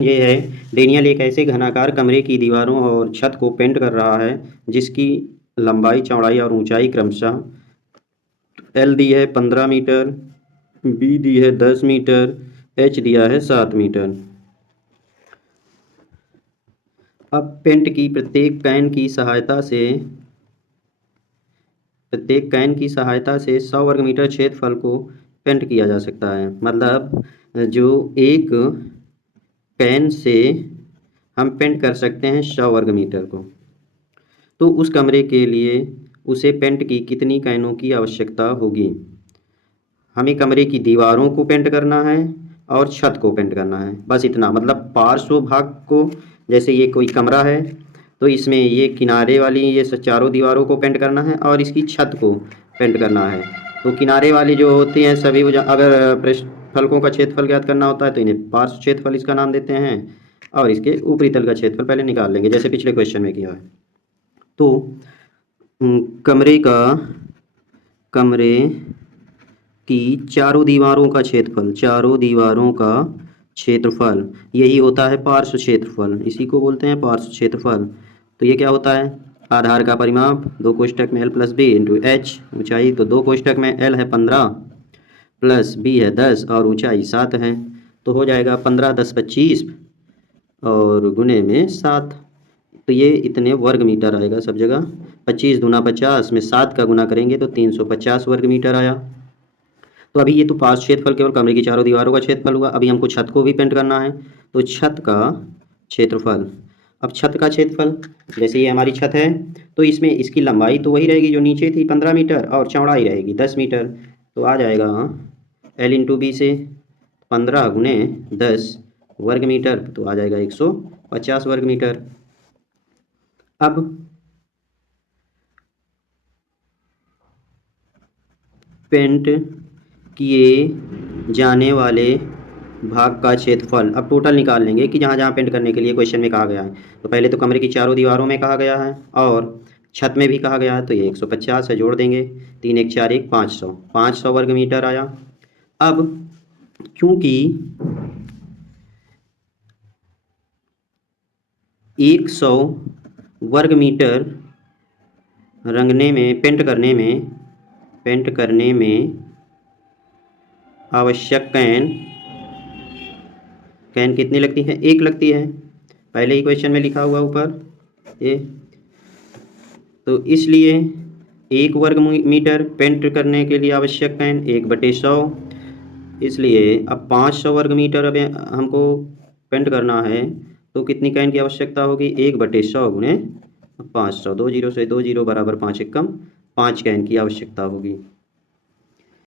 ये है डेनियल एक ऐसे घनाकार कमरे की दीवारों और छत को पेंट कर रहा है जिसकी लंबाई, चौड़ाई और ऊंचाई क्रमशः एल दी है 15 मीटर, बी दी है 10 मीटर, एच दिया है 7 मीटर। अब पेंट की प्रत्येक कैन की सहायता से 100 वर्ग मीटर क्षेत्रफल को पेंट किया जा सकता है। मतलब जो एक कैन से हम पेंट कर सकते हैं 100 वर्ग मीटर को, तो उस कमरे के लिए उसे पेंट की कितनी कैनों की आवश्यकता होगी। हमें कमरे की दीवारों को पेंट करना है और छत को पेंट करना है, बस इतना। मतलब पार्श्व भाग को, जैसे ये कोई कमरा है तो इसमें ये किनारे वाली ये चारों दीवारों को पेंट करना है और इसकी छत को पेंट करना है। तो किनारे वाली जो होती हैं सभी, अगर पृष्ठफलकों का क्षेत्रफल ज्ञात करना होता है तो इन्हें पार्श्व क्षेत्रफल इसका नाम देते हैं, और इसके ऊपरी तल का क्षेत्रफल पहले निकाल लेंगे जैसे पिछले क्वेश्चन में किया है। तो कमरे की चारों दीवारों का क्षेत्रफल यही होता है पार्श्व क्षेत्रफल, इसी को बोलते हैं पार्श्व क्षेत्रफल। तो ये क्या होता है, आधार का परिमाप 2 कोष्ठक में l plus B into H, ऊंचाई तो 2 कोष्ठक में l है 15 प्लस b है 10 और ऊंचाई 7 है, तो हो जाएगा 15 10 25 और गुने में 7, तो ये इतने वर्ग मीटर आएगा सब जगह। 25 दूना 50 में 7 का गुना करेंगे तो 350 वर्ग मीटर आया। तो अभी ये तो पार्श्व क्षेत्रफल केवल कमरे की चारों दीवारों का क्षेत्रफल हुआ। अभी हमको छत को भी पेंट करना है, तो छत का क्षेत्रफल। अब छत का क्षेत्रफल, जैसे ये हमारी छत है तो इसमें इसकी लंबाई तो वही रहेगी जो नीचे थी 15 मीटर, और चौड़ाई रहेगी 10 मीटर। तो आ जाएगा एल इंटू बी से 15 गुने 10 वर्ग मीटर, तो आ जाएगा 150 वर्ग मीटर। अब पेंट किए जाने वाले भाग का क्षेत्रफल, अब टोटल निकाल लेंगे कि जहाँ जहाँ पेंट करने के लिए क्वेश्चन में कहा गया है। तो पहले तो कमरे की चारों दीवारों में कहा गया है और छत में भी कहा गया है, तो ये 150 है, जोड़ देंगे 3 1 4 1 500 वर्ग मीटर आया। अब क्योंकि 100 वर्ग मीटर पेंट करने में आवश्यक कैन कितनी लगती है, 1 लगती है, पहले ही क्वेश्चन में लिखा हुआ ऊपर ये। तो इसलिए 1 वर्ग मीटर पेंट करने के लिए आवश्यक कैन 1/100, इसलिए अब 500 वर्ग मीटर अब हमको पेंट करना है, तो कितनी कैन की आवश्यकता होगी, 1/100 गुणे 500, 2 जीरो से 2 जीरो बराबर 5 एकम 5 कैन की आवश्यकता होगी।